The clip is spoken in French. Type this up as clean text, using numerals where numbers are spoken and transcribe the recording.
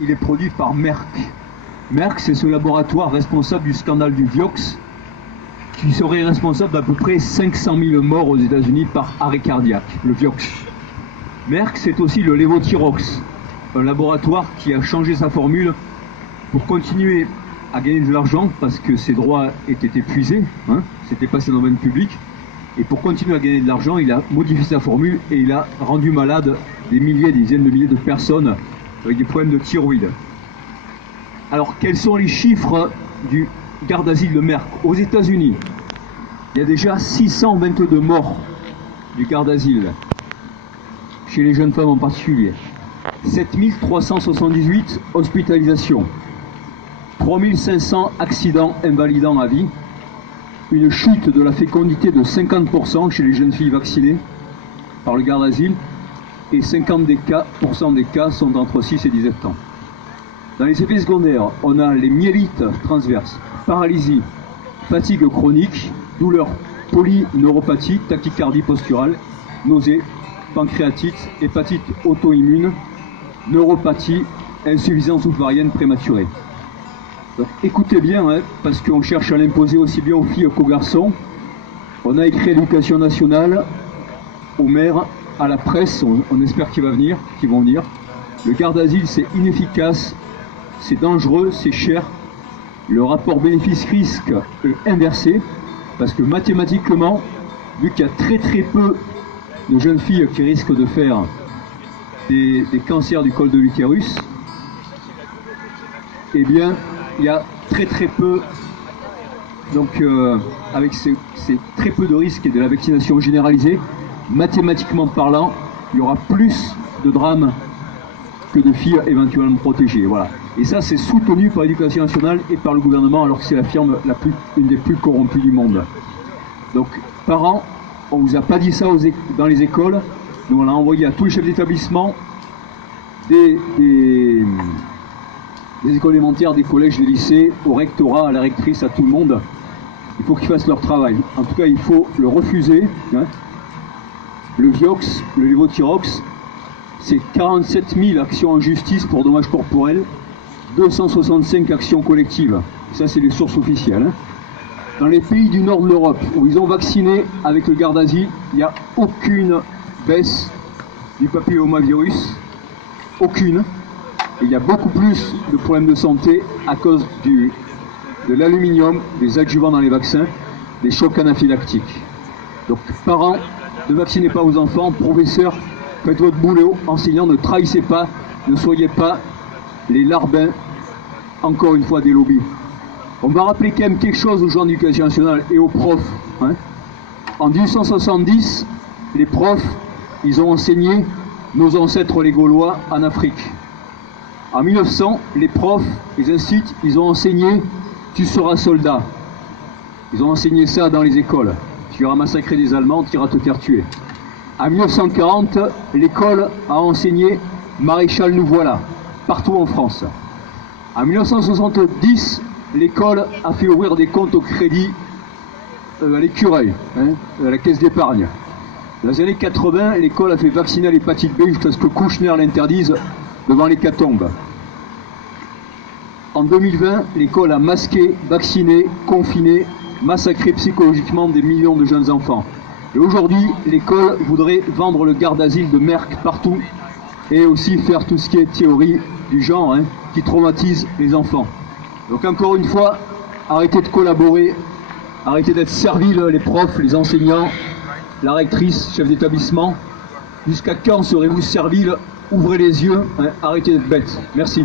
Il est produit par Merck. Merck, c'est ce laboratoire responsable du scandale du Vioxx, qui serait responsable d'à peu près 500 000 morts aux États-Unis par arrêt cardiaque, le Vioxx. Merck, c'est aussi le Levothyrox, un laboratoire qui a changé sa formule pour continuer à gagner de l'argent parce que ses droits étaient épuisés, c'était passé dans le domaine public, et pour continuer à gagner de l'argent, il a modifié sa formule et il a rendu malade des milliers, des dizaines de milliers de personnes avec des problèmes de thyroïde. Alors, quels sont les chiffres du garde d'asile de Merck? Aux États-Unis, il y a déjà 622 morts du garde d'asile, chez les jeunes femmes en particulier. 7378 hospitalisations, 3500 accidents invalidants à vie, une chute de la fécondité de 50% chez les jeunes filles vaccinées par le garde d'asile, et 50% des cas sont entre 6 et 17 ans. Dans les effets secondaires, on a les myélites transverses, paralysie, fatigue chronique, douleur polyneuropathie, tachycardie posturale, nausées, pancréatite, hépatite auto-immune, neuropathie, insuffisance ovarienne prématurée. Donc écoutez bien, parce qu'on cherche à l'imposer aussi bien aux filles qu'aux garçons. On a écrit à l'Éducation nationale, aux maires, à la presse, on espère qu'ils vont venir. Le garde d'asile, c'est inefficace, c'est dangereux, c'est cher. Le rapport bénéfice-risque est inversé, parce que mathématiquement, vu qu'il y a très peu de jeunes filles qui risquent de faire des cancers du col de l'utérus, eh bien, il y a très peu, donc avec ces très peu de risques et de la vaccination généralisée, mathématiquement parlant, il y aura plus de drames que de filles éventuellement protégées. Voilà. Et ça, c'est soutenu par l'Éducation nationale et par le gouvernement, alors que c'est la firme une des plus corrompues du monde. Donc, parents, on ne vous a pas dit ça dans les écoles. Nous, on l'a envoyé à tous les chefs d'établissement, des écoles élémentaires, des collèges, des lycées, au rectorat, à la rectrice, à tout le monde. Il faut qu'ils fassent leur travail. En tout cas, il faut le refuser. Le Vioxx, le Levothyrox, c'est 47 000 actions en justice pour dommages corporels, 265 actions collectives. Ça, c'est les sources officielles. Dans les pays du nord de l'Europe, où ils ont vacciné avec le garde d'asile, il n'y a aucune baisse du papillomavirus. Aucune. Et il y a beaucoup plus de problèmes de santé à cause de l'aluminium, des adjuvants dans les vaccins, des chocs anaphylactiques. Donc, parents, ne vaccinez pas vos enfants. Professeurs, faites votre boulot. Enseignants, ne trahissez pas. Ne soyez pas les larbins, encore une fois, des lobbies. On va rappeler quand même quelque chose aux gens de l'Éducation nationale et aux profs. En 1870, les profs, ils ont enseigné nos ancêtres les Gaulois en Afrique. En 1900, les profs, les instituts, ils ont enseigné « tu seras soldat ». Ils ont enseigné ça dans les écoles. Tu iras massacrer des Allemands, tu iras te faire tuer. En 1940, l'école a enseigné « Maréchal, nous voilà », partout en France. En 1970, l'école a fait ouvrir des comptes au crédit à l'écureuil, à la caisse d'épargne. Dans les années 80, l'école a fait vacciner à l'hépatite B jusqu'à ce que Kouchner l'interdise devant l'hécatombe. En 2020, l'école a masqué, vacciné, confiné, massacré psychologiquement des millions de jeunes enfants. Et aujourd'hui, l'école voudrait vendre le garde d'asile de Merck partout et aussi faire tout ce qui est théorie du genre qui traumatise les enfants. Donc encore une fois, arrêtez de collaborer, arrêtez d'être serviles, les profs, les enseignants, la rectrice, chef d'établissement. Jusqu'à quand serez-vous serviles? Ouvrez les yeux, arrêtez d'être bêtes. Merci.